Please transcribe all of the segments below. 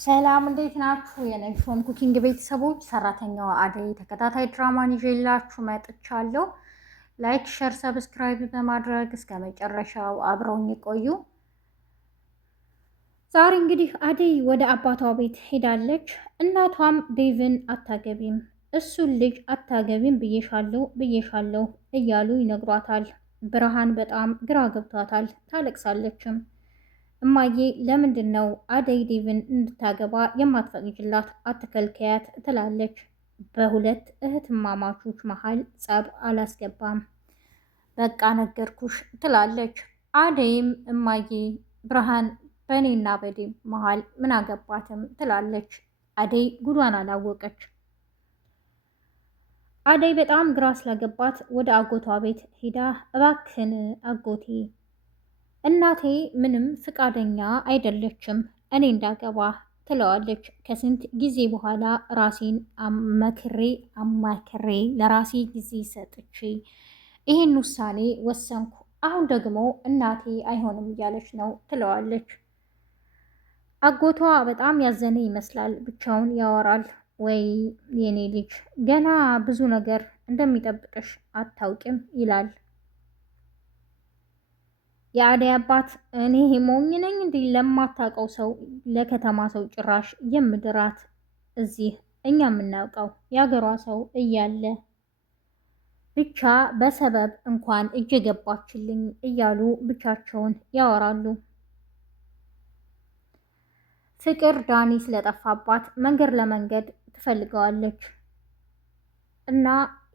ሰላም እንዴት ናችሁ? የነጅሆም ኩኪንግ ቤተሰቦች፣ ሰራተኛዋ አደይ ተከታታይ ድራማን ይዤላችሁ መጥቻለሁ። ላይክ፣ ሸር፣ ሰብስክራይብ በማድረግ እስከ መጨረሻው አብረውኝ ይቆዩ። ዛሬ እንግዲህ አደይ ወደ አባቷ ቤት ሄዳለች። እናቷም ዴቭን አታገቢም፣ እሱን ልጅ አታገቢም ብዬሻለሁ እያሉ ይነግሯታል። ብርሃን በጣም ግራ ገብቷታል፣ ታለቅሳለችም። እማዬ ለምንድን ነው አደይ ዴቭን እንድታገባ የማትፈቅጅላት? አትከልከያት ትላለች። በሁለት እህትማማቾች መሀል ጸብ አላስገባም፣ በቃ ነገርኩሽ ትላለች። አደይም እማዬ ብርሃን በእኔና በዴቭ መሀል ምን አገባትም ትላለች። አደይ ጉዷን አላወቀች። አደይ በጣም ግራ ስለገባት ወደ አጎቷ ቤት ሄዳ እባክህን አጎቴ እናቴ ምንም ፍቃደኛ አይደለችም እኔ እንዳገባ ትለዋለች። ከስንት ጊዜ በኋላ ራሴን አማክሬ ለራሴ ጊዜ ሰጥቼ ይህን ውሳኔ ወሰንኩ። አሁን ደግሞ እናቴ አይሆንም እያለች ነው ትለዋለች። አጎቷ በጣም ያዘነ ይመስላል፣ ብቻውን ያወራል። ወይ የኔ ልጅ ገና ብዙ ነገር እንደሚጠብቅሽ አታውቂም ይላል። የአደይ አባት እኔ ሞኝ ነኝ እንዲህ ለማታውቀው ሰው ለከተማ ሰው ጭራሽ የምድራት እዚህ እኛ የምናውቀው የአገሯ ሰው እያለ ብቻ በሰበብ እንኳን እጅ ገባችልኝ እያሉ ብቻቸውን ያወራሉ። ፍቅር ዳኒ ስለጠፋባት መንገድ ለመንገድ ትፈልገዋለች እና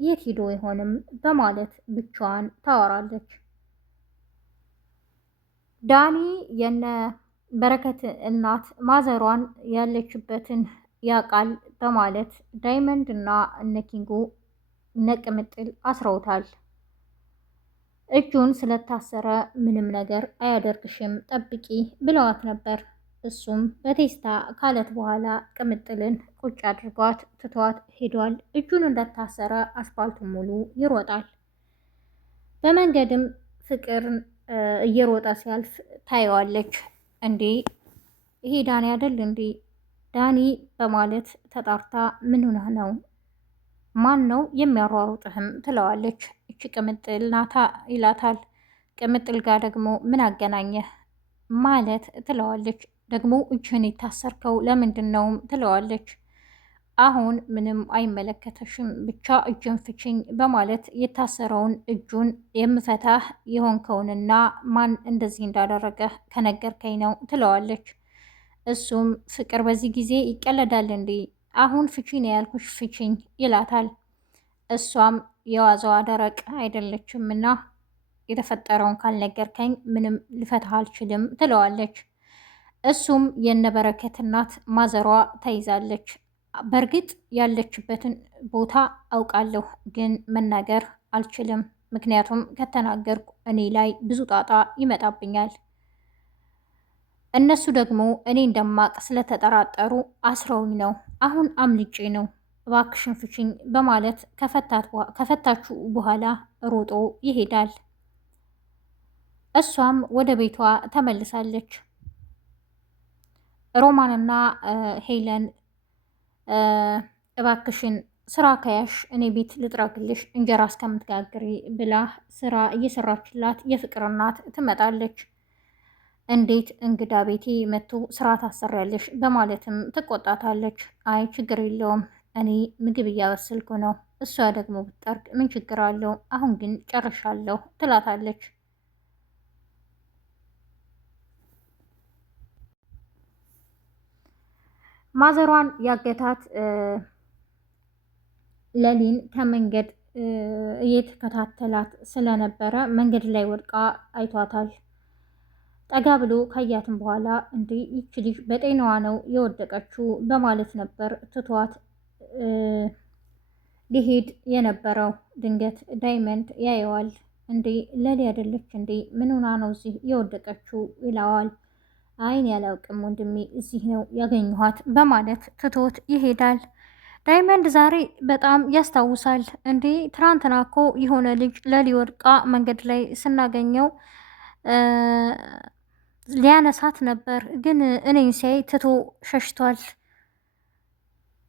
የት ሂዶ ይሆንም በማለት ብቻዋን ታወራለች። ዳኒ የነ በረከት እናት ማዘሯን ያለችበትን ያቃል በማለት ዳይመንድ እና እነ ኪንጎ ነቅምጥል አስረውታል። እጁን ስለታሰረ ምንም ነገር አያደርግሽም ጠብቂ ብለዋት ነበር። እሱም በቴስታ ካለት በኋላ ቅምጥልን ቁጭ አድርጓት ትቷት ሄዷል። እጁን እንደታሰረ አስፋልቱን ሙሉ ይሮጣል። በመንገድም ፍቅርን እየሮጠ ሲያልፍ ታየዋለች። እንዴ ይሄ ዳኒ አይደል እንዴ ዳኒ በማለት ተጣርታ ምን ሆነህ ነው? ማን ነው የሚያሯሩጥህም? ትለዋለች። እቺ ቅምጥል ናታ ይላታል። ቅምጥል ጋር ደግሞ ምን አገናኘህ ማለት ትለዋለች። ደግሞ እጅህን የታሰርከው ለምንድን ነው ትለዋለች። አሁን ምንም አይመለከተሽም ብቻ እጅን ፍችኝ በማለት የታሰረውን እጁን የምፈታህ የሆንከውንና ማን እንደዚህ እንዳደረገ ከነገርከኝ ነው ትለዋለች። እሱም ፍቅር በዚህ ጊዜ ይቀለዳል እንዴ? አሁን ፍቺኝ ነው ያልኩሽ ፍቺኝ ይላታል። እሷም የዋዛዋ ደረቅ አይደለችምና የተፈጠረውን ካልነገርከኝ ምንም ልፈታህ አልችልም ትለዋለች። እሱም የነበረከት እናት ማዘሯ ተይዛለች። በእርግጥ ያለችበትን ቦታ አውቃለሁ፣ ግን መናገር አልችልም። ምክንያቱም ከተናገርኩ እኔ ላይ ብዙ ጣጣ ይመጣብኛል። እነሱ ደግሞ እኔ እንደማቅ ስለተጠራጠሩ አስረውኝ ነው። አሁን አምልጬ ነው፣ እባክሽን ፍቺኝ በማለት ከፈታችሁ በኋላ ሮጦ ይሄዳል። እሷም ወደ ቤቷ ተመልሳለች። ሮማንና ሄለን እባክሽን ስራ ከያሽ እኔ ቤት ልጥረግልሽ እንጀራ እስከምትጋግሪ ብላ ስራ እየሰራችላት የፍቅር እናት ትመጣለች። እንዴት እንግዳ ቤቴ መጥቶ ስራ ታሰሪያለሽ በማለትም ትቆጣታለች። አይ ችግር የለውም እኔ ምግብ እያበሰልኩ ነው፣ እሷ ደግሞ ብትጠርግ ምን ችግር አለው? አሁን ግን ጨርሻለሁ ትላታለች። ማዘሯን ያገታት ለሊን ከመንገድ እየተከታተላት ስለነበረ መንገድ ላይ ወድቃ አይቷታል። ጠጋ ብሎ ካያትም በኋላ እንዴ ይቺ ልጅ በጤናዋ ነው የወደቀችው በማለት ነበር ትቷት ሊሄድ የነበረው። ድንገት ዳይመንድ ያየዋል። እንዴ ለሊ አይደለች እንዴ ምን ሆና ነው እዚህ የወደቀችው ይለዋል። አይን ያላውቅም ወንድሜ እዚህ ነው ያገኘኋት በማለት ትቶት ይሄዳል። ዳይመንድ ዛሬ በጣም ያስታውሳል። እንዴ ትናንትና እኮ የሆነ ልጅ ለሊ ወድቃ መንገድ ላይ ስናገኘው ሊያነሳት ነበር፣ ግን እኔን ሲያይ ትቶ ሸሽቷል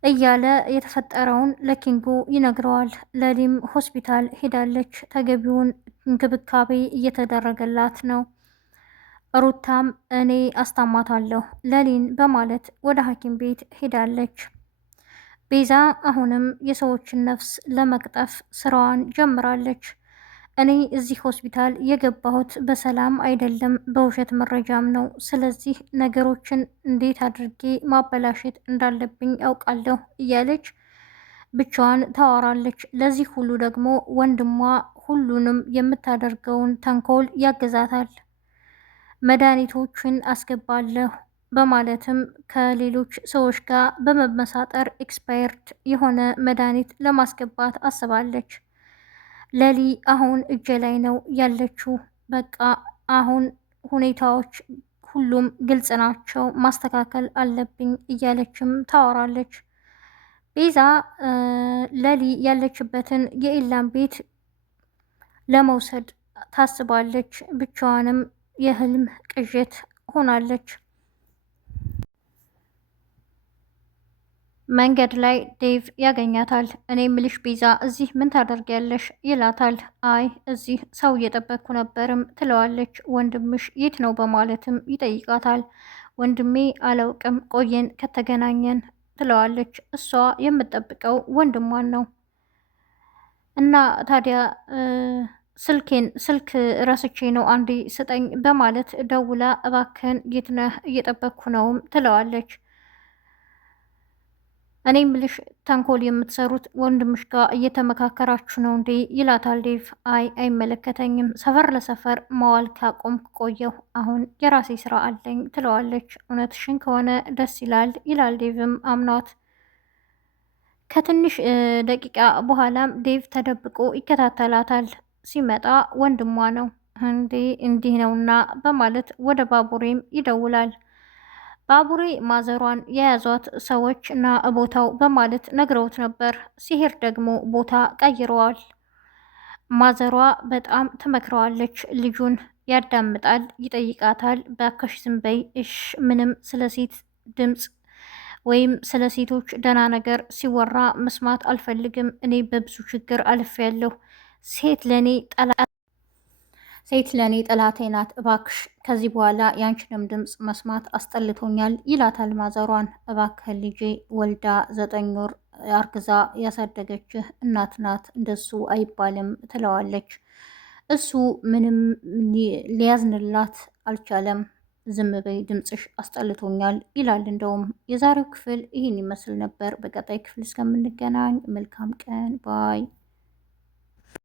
እያለ የተፈጠረውን ለኪንጎ ይነግረዋል። ለሊም ሆስፒታል ሄዳለች። ተገቢውን እንክብካቤ እየተደረገላት ነው። ሩታም እኔ አስታማታለሁ ለሊን በማለት ወደ ሐኪም ቤት ሄዳለች። ቤዛ አሁንም የሰዎችን ነፍስ ለመቅጠፍ ስራዋን ጀምራለች። እኔ እዚህ ሆስፒታል የገባሁት በሰላም አይደለም፣ በውሸት መረጃም ነው። ስለዚህ ነገሮችን እንዴት አድርጌ ማበላሸት እንዳለብኝ ያውቃለሁ እያለች ብቻዋን ታወራለች። ለዚህ ሁሉ ደግሞ ወንድሟ ሁሉንም የምታደርገውን ተንኮል ያግዛታል። መድኃኒቶችን አስገባለሁ በማለትም ከሌሎች ሰዎች ጋር በመመሳጠር ኤክስፓየርድ የሆነ መድኃኒት ለማስገባት አስባለች። ለሊ አሁን እጄ ላይ ነው ያለችው። በቃ አሁን ሁኔታዎች ሁሉም ግልጽ ናቸው፣ ማስተካከል አለብኝ እያለችም ታወራለች። ቤዛ ለሊ ያለችበትን የኢላም ቤት ለመውሰድ ታስባለች። ብቻዋንም የህልም ቅዠት ሆናለች። መንገድ ላይ ዴቭ ያገኛታል። እኔ ምልሽ ቤዛ እዚህ ምን ታደርጊያለሽ? ይላታል። አይ እዚህ ሰው እየጠበቅኩ ነበርም ትለዋለች። ወንድምሽ የት ነው በማለትም ይጠይቃታል። ወንድሜ አላውቅም ቆየን ከተገናኘን ትለዋለች። እሷ የምትጠብቀው ወንድሟን ነው። እና ታዲያ ስልክ ረስቼ ነው አንዴ ስጠኝ በማለት ደውላ እባክህን የት ነህ እየጠበቅኩ ነውም ትለዋለች። እኔ ምልሽ ተንኮል የምትሰሩት ወንድምሽ ጋር እየተመካከራችሁ ነው እንዴ? ይላታል ዴቭ። አይ አይመለከተኝም፣ ሰፈር ለሰፈር መዋል ካቆምኩ ቆየሁ፣ አሁን የራሴ ስራ አለኝ ትለዋለች። እውነትሽን ከሆነ ደስ ይላል ዴቭም አምኗት። ከትንሽ ደቂቃ በኋላም ዴቭ ተደብቆ ይከታተላታል። ሲመጣ ወንድሟ ነው። እንዴ እንዲህ ነውና በማለት ወደ ባቡሬም ይደውላል። ባቡሬ ማዘሯን የያዟት ሰዎች እና ቦታው በማለት ነግረውት ነበር። ሲሄድ ደግሞ ቦታ ቀይረዋል። ማዘሯ በጣም ትመክረዋለች። ልጁን ያዳምጣል፣ ይጠይቃታል። ባክሽ ዝም በይ እሽ፣ ምንም ስለ ሴት ድምፅ ወይም ስለ ሴቶች ደህና ነገር ሲወራ መስማት አልፈልግም። እኔ በብዙ ችግር አልፌያለሁ። ሴት ለእኔ ጠላቴ ናት። እባክሽ ከዚህ በኋላ ያንቺንም ድምፅ መስማት አስጠልቶኛል ይላታል ማዘሯን። እባክህ ልጄ ወልዳ 9 ወር አርግዛ ያሳደገችህ እናት ናት፣ እንደሱ አይባልም ትለዋለች። እሱ ምንም ሊያዝንላት አልቻለም። ዝም በይ ድምፅሽ አስጠልቶኛል ይላል። እንደውም የዛሬው ክፍል ይህን ይመስል ነበር። በቀጣይ ክፍል እስከምንገናኝ መልካም ቀን ባይ